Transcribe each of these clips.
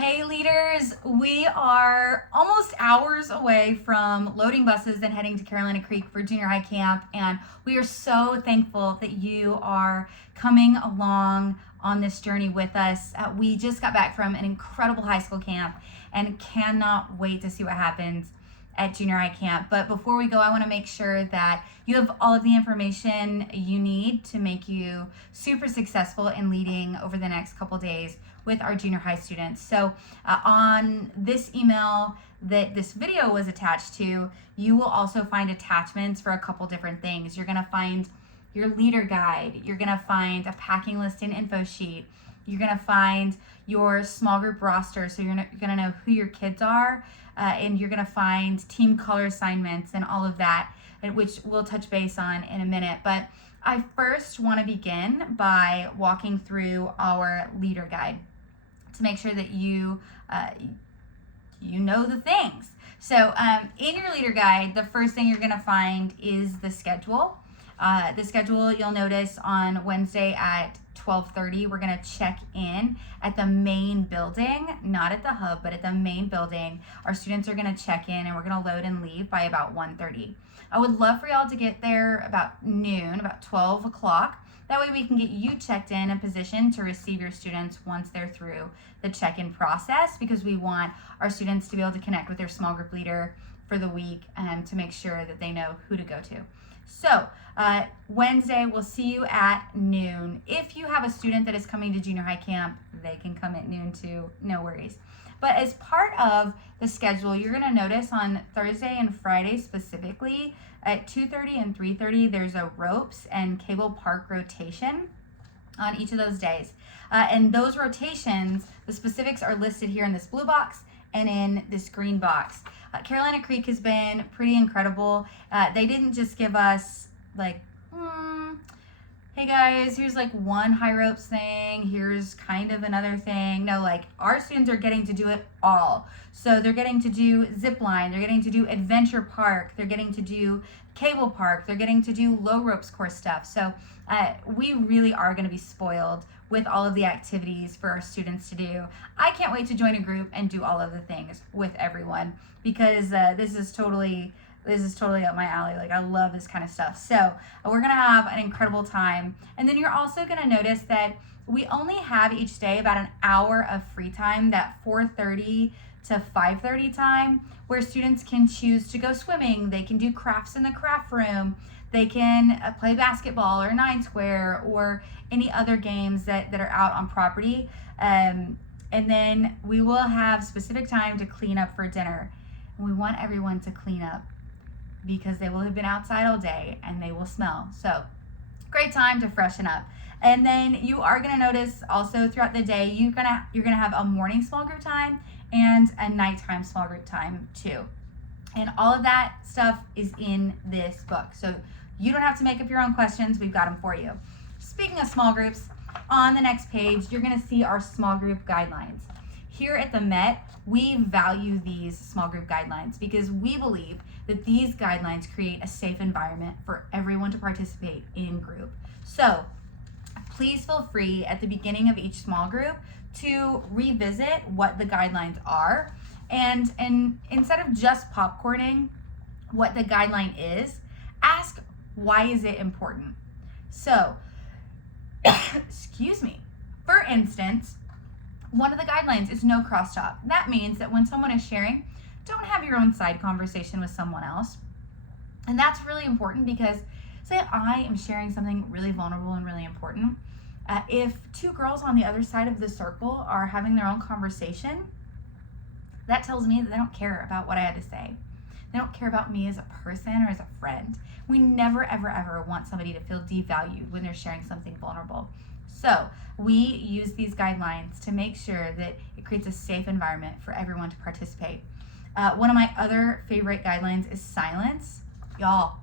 Hey leaders, we are almost hours away from loading buses and heading to Carolina Creek for junior high camp, and we are so thankful that you are coming along on this journey with us. We just got back from an incredible high school camp and cannot wait to see what happens at junior high camp. But before we go, I want to make sure that you have all of the information you need to make you super successful in leading over the next couple days with our junior high students. So on this email that this video was attached to, you will also find attachments for a couple different things. You're going to find your leader guide. You're going to find a packing list and info sheet. You're going to find your small group roster, so you're going to know who your kids are, and you're going to find team color assignments and all of that, which we'll touch base on in a minute. But I first want to begin by walking through our leader guide to make sure that you know the things. So in your leader guide, the first thing you're going to find is the schedule. The schedule, you'll notice on Wednesday at 12:30, we're going to check in at the main building, not at the hub, but at the main building. Our students are going to check in and we're going to load and leave by about 1:30. I would love for y'all to get there about noon, about 12 o'clock. That way we can get you checked in and positioned to receive your students once they're through the check-in process, because we want our students to be able to connect with their small group leader for the week and to make sure that they know who to go to. So Wednesday, we'll see you at noon. If you have a student that is coming to junior high camp, they can come at noon too, no worries. But as part of the schedule, you're going to notice on Thursday and Friday specifically, at 2:30 and 3:30, there's a ropes and cable park rotation on each of those days. And those rotations, the specifics are listed here in this blue box and in this green box. Carolina Creek has been pretty incredible. They didn't just give us like, hey guys, here's like one high ropes thing, here's kind of another thing. No, like our students are getting to do it all. So they're getting to do zip line, they're getting to do adventure park, they're getting to do cable park, they're getting to do low ropes course stuff. So we really are going to be spoiled with all of the activities for our students to do. I can't wait to join a group and do all of the things with everyone, because this is totally up my alley. Like, I love this kind of stuff. So we're gonna have an incredible time. And then you're also gonna notice that we only have each day about an hour of free time, that 4:30 to 5:30 time, where students can choose to go swimming, they can do crafts in the craft room, they can play basketball or nine square or any other games that are out on property. And then we will have specific time to clean up for dinner. And we want everyone to clean up, because they will have been outside all day and they will smell. So great time to freshen up. And then you are going to notice also throughout the day, you're going to have a morning small group time and a nighttime small group time too. And all of that stuff is in this book. So you don't have to make up your own questions. We've got them for you. Speaking of small groups, on the next page, you're going to see our small group guidelines. Here at the Met, we value these small group guidelines because we believe that these guidelines create a safe environment for everyone to participate in group. So please feel free at the beginning of each small group to revisit what the guidelines are, and instead of just popcorning what the guideline is, ask, why is it important? So excuse me. For instance, one of the guidelines is no crosstalk. That means that when someone is sharing, don't have your own side conversation with someone else. And that's really important because, say I am sharing something really vulnerable and really important. If two girls on the other side of the circle are having their own conversation, that tells me that they don't care about what I had to say. They don't care about me as a person or as a friend. We never, ever, ever want somebody to feel devalued when they're sharing something vulnerable. So we use these guidelines to make sure that it creates a safe environment for everyone to participate. One of my other favorite guidelines is silence. Y'all,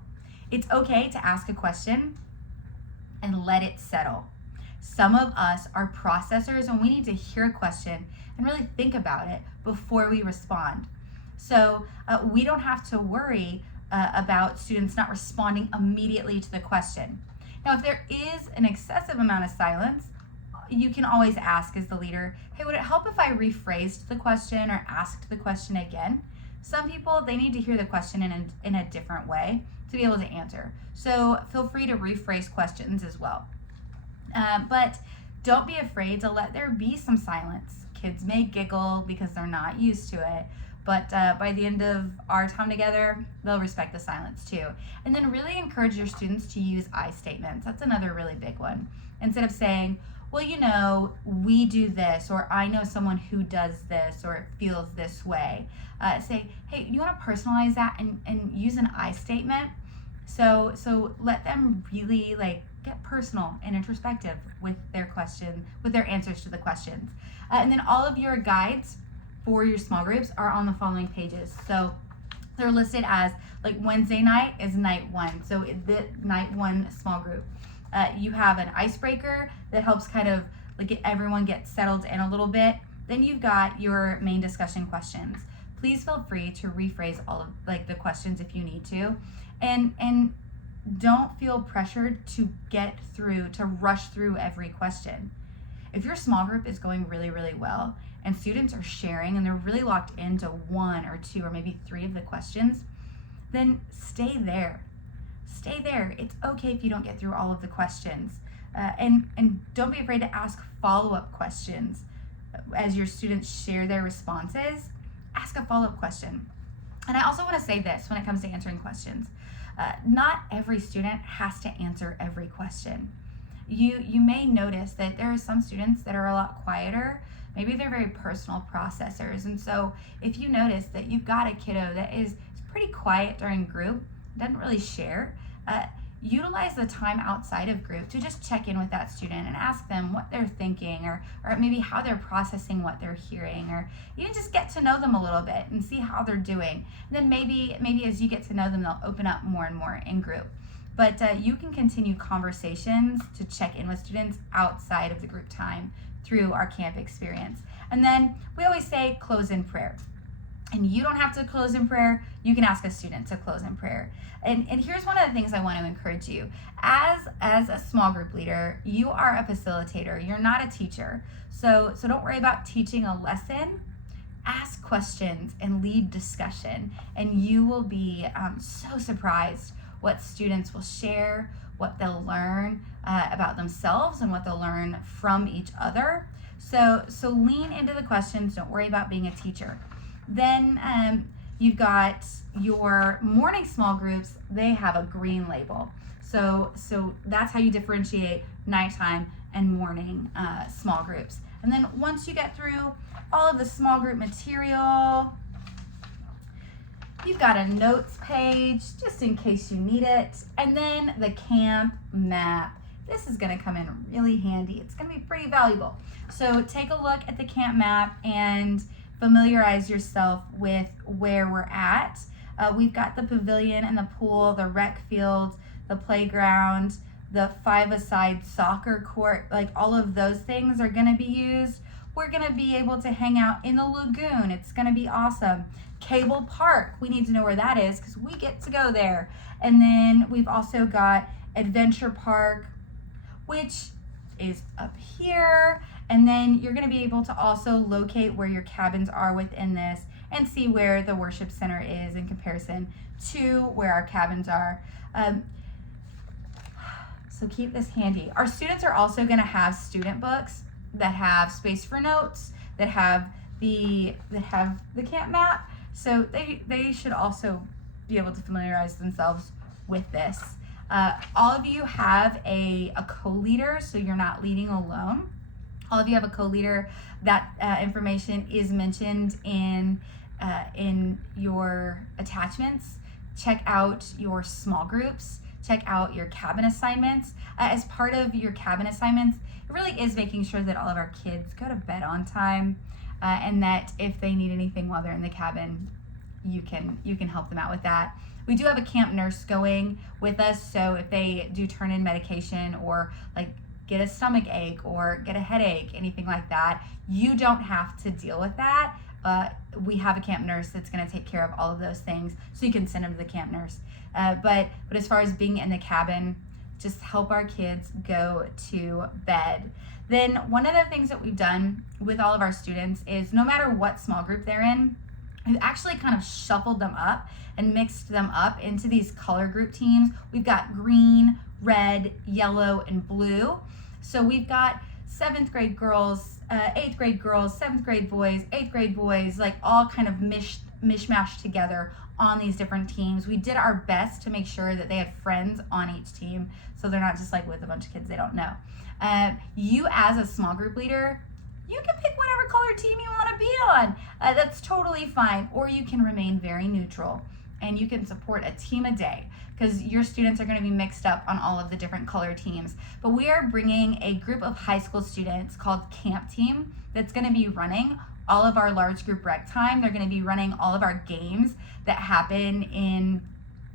it's okay to ask a question and let it settle. Some of us are processors and we need to hear a question and really think about it before we respond. So we don't have to worry about students not responding immediately to the question. Now, if there is an excessive amount of silence, you can always ask as the leader, hey, would it help if I rephrased the question or asked the question again? Some people, they need to hear the question in a different way to be able to answer. So feel free to rephrase questions as well. But don't be afraid to let there be some silence. Kids may giggle because they're not used to it, but by the end of our time together, they'll respect the silence too. And then really encourage your students to use I statements. That's another really big one. Instead of saying, well, you know, we do this, or I know someone who does this, or it feels this way. Say, hey, you want to personalize that and use an I statement? So let them really get personal and introspective with their question, with their answers to the questions. And then all of your guides for your small groups are on the following pages. So they're listed as Wednesday night is night 1. So the night 1 small group. You have an icebreaker that helps kind of get everyone get settled in a little bit. Then you've got your main discussion questions. Please feel free to rephrase all of the questions if you need to. And don't feel pressured to rush through every question. If your small group is going really, really well and students are sharing and they're really locked into 1 or 2 or maybe 3 of the questions, then stay there. Stay there. It's okay if you don't get through all of the questions. And don't be afraid to ask follow-up questions. As your students share their responses, ask a follow-up question. And I also want to say this when it comes to answering questions. Not every student has to answer every question. You may notice that there are some students that are a lot quieter. Maybe they're very personal processors. And so if you notice that you've got a kiddo that is pretty quiet during group, doesn't really share, utilize the time outside of group to just check in with that student and ask them what they're thinking or maybe how they're processing what they're hearing, or even just get to know them a little bit and see how they're doing. And then maybe as you get to know them, they'll open up more and more in group. But you can continue conversations to check in with students outside of the group time through our camp experience. And then we always say close in prayer. And you don't have to close in prayer. You can ask a student to close in prayer. And here's one of the things I want to encourage you. As a small group leader, you are a facilitator. You're not a teacher. So don't worry about teaching a lesson. Ask questions and lead discussion. And you will be so surprised what students will share, what they'll learn about themselves and what they'll learn from each other. So lean into the questions. Don't worry about being a teacher. Then you've got your morning small groups. They have a green label. So that's how you differentiate nighttime and morning small groups. And then once you get through all of the small group material, you've got a notes page just in case you need it. And then the camp map. This is going to come in really handy. It's going to be pretty valuable. So take a look at the camp map and familiarize yourself with where we're at. We've got the pavilion and the pool, the rec field, the playground, the 5-a-side soccer court, all of those things are gonna be used. We're gonna be able to hang out in the lagoon. It's gonna be awesome. Cable Park, we need to know where that is because we get to go there. And then we've also got Adventure Park, which is up here. And then you're going to be able to also locate where your cabins are within this and see where the worship center is in comparison to where our cabins are. So keep this handy. Our students are also going to have student books that have space for notes, that have the camp map. So they should also be able to familiarize themselves with this. All of you have a co-leader, so you're not leading alone. All of you have a co-leader. That information is mentioned in your attachments. Check out your small groups. Check out your cabin assignments. As part of your cabin assignments, it really is making sure that all of our kids go to bed on time, and that if they need anything while they're in the cabin, you can help them out with that. We do have a camp nurse going with us, so if they do turn in medication or get a stomach ache or get a headache, anything like that, you don't have to deal with that. We have a camp nurse that's going to take care of all of those things, so you can send them to the camp nurse. But as far as being in the cabin, just help our kids go to bed. Then one of the things that we've done with all of our students is no matter what small group they're in, we've actually kind of shuffled them up and mixed them up into these color group teams. We've got green, red, yellow, and blue. So we've got 7th grade girls, 8th grade girls, 7th grade boys, 8th grade boys, like all kind of mishmashed together on these different teams. We did our best to make sure that they had friends on each team, so they're not just like with a bunch of kids they don't know. You as a small group leader, you can pick whatever color team you want to be on. That's totally fine. Or you can remain very neutral and you can support a team a day, because your students are going to be mixed up on all of the different color teams. But we are bringing a group of high school students called Camp Team that's going to be running all of our large group rec time. They're going to be running all of our games that happen in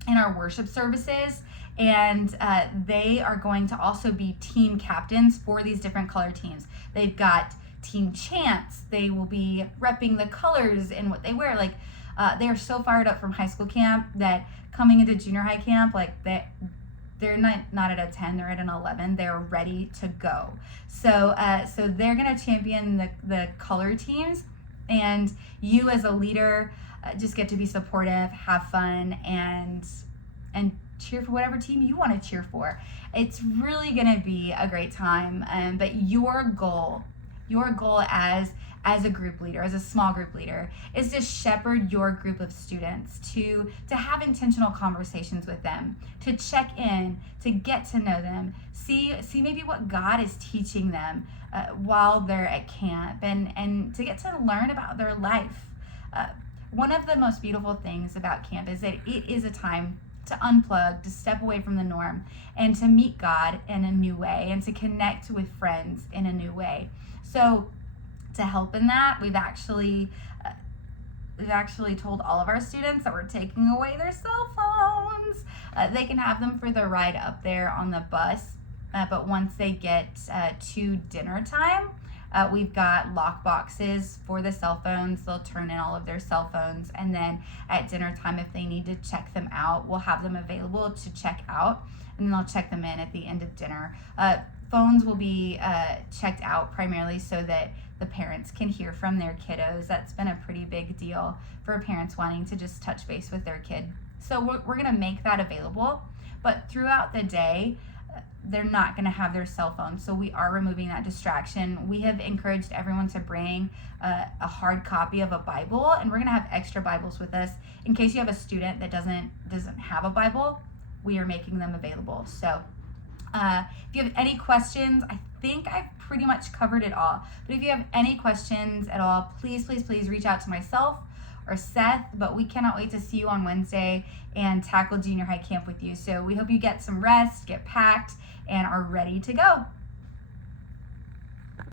our worship services. And they are going to also be team captains for these different color teams. They've got team chants. They will be repping the colors and what they wear. Like they are so fired up from high school camp that coming into junior high camp, like they're not at a 10, they're at an 11. They're ready to go. So they're gonna champion the color teams, and you as a leader just get to be supportive, have fun, and cheer for whatever team you want to cheer for. It's really going to be a great time. But your goal as a group leader, as a small group leader, is to shepherd your group of students, to have intentional conversations with them, to check in, to get to know them, see maybe what God is teaching them while they're at camp, and to get to learn about their life. One of the most beautiful things about camp is that it is a time to unplug, to step away from the norm, and to meet God in a new way, and to connect with friends in a new way. So to help in that, we've actually told all of our students that we're taking away their cell phones. They can have them for the ride up there on the bus, but once they get to dinner time, we've got lock boxes for the cell phones. They'll turn in all of their cell phones, and then at dinner time, if they need to check them out, we'll have them available to check out, and then they'll check them in at the end of dinner. Phones will be checked out primarily so that the parents can hear from their kiddos. That's been a pretty big deal for parents wanting to just touch base with their kid. So we're going to make that available, but throughout the day, they're not going to have their cell phone. So we are removing that distraction. We have encouraged everyone to bring a hard copy of a Bible, and we're going to have extra Bibles with us in case you have a student that doesn't have a Bible. We are making them available. So if you have any questions, I think I've pretty much covered it all. But if you have any questions at all, please reach out to myself or Seth. But we cannot wait to see you on Wednesday and tackle junior high camp with you. So we hope you get some rest, get packed, and are ready to go.